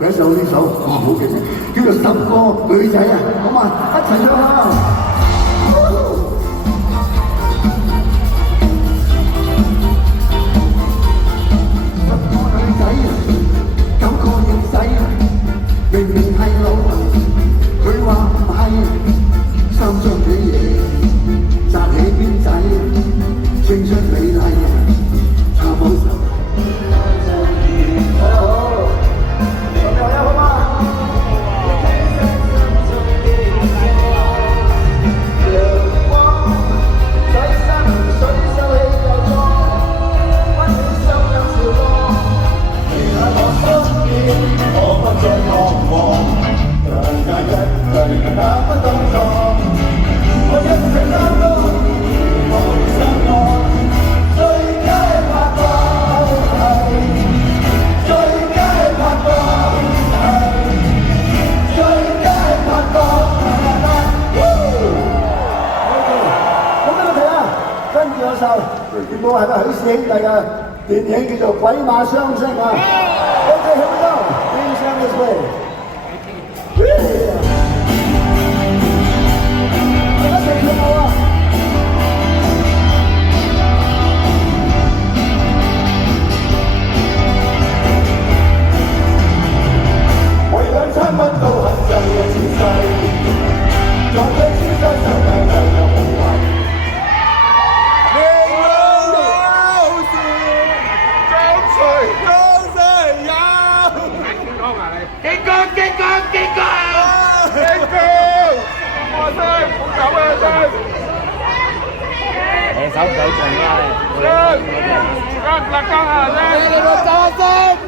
有一首呢首哇好勁，叫做《十個女仔》啊，好嘛，一齊唱啊！明明係老，佢話唔係，三張幾嘢，紮起辮仔，青春美麗，插好手。大家好，準備好啦，好嗎？陽光在身水手氣繼續，溫暖雙眼笑光，如喺我身邊，我不再彷徨，讓那一句那不動作，我一直擔當，無心愛，最佳拍檔係，最佳拍檔係，最佳拍檔係。好俾我睇啊！跟住有首原本係個許氏兄弟嘅電影叫做《鬼馬雙星》啊。Okay, here we go. Please stand this way. Yeah. 大家一齊跳舞啊！為兩餐溫度很就嘅姿勢，在這千山世界就有無畏。手唔夠重啦！你個走下先。